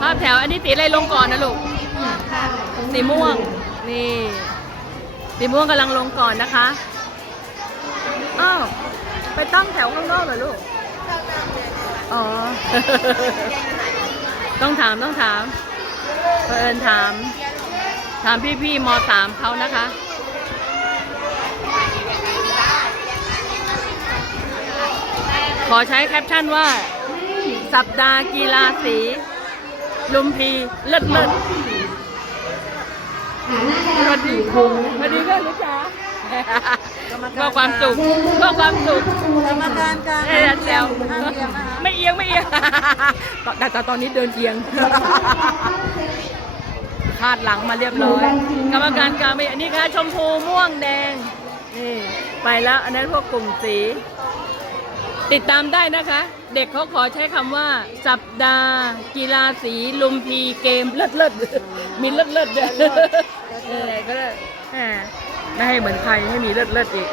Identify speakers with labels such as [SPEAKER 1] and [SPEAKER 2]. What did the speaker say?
[SPEAKER 1] ภาพแถวอันนี้สีอะไรลงก่อนนะลูกสีม่วง นี่สีม่วงกำลังลงก่อนนะคะอ้าวไปตั้งแถวข้างนอกเหรอลูกอ๋อ ต้องถามต้องถามเพิ่นถาม ถามพี่ๆมสามเขานะคะขอใช้แคปชั่นว่า สัปดาห์กีฬาสี ลุมพีเลิศเลิศสวัสดีสวัสดีค่ะลูกค้าเพื่อความสุขเพื่อความสุข
[SPEAKER 2] กรรมการกลาง
[SPEAKER 1] เอ้ยแซว
[SPEAKER 2] ห้ามเอียงนะคะ
[SPEAKER 1] ไม่เอียงไม่เอียงแต่แต่ตอนนี้เดินเอียงคาดหลังมาเรียบร้อย กรรมการกลางไม่อันนี้ค่ะชมพูม่วงแดงนี่ไปแล้วอันนั้นพวกกลุ่มสี ติดตามได้นะคะ เด็กเขาขอใช้คำว่า สัปดาห์ กีฬาสีลุมพีเกมเลิศเลิศมีเลิศเลิศด้วยเออก็ได้แหมไม่ให้เหมือนใครให้มีเลิศเลิศอีก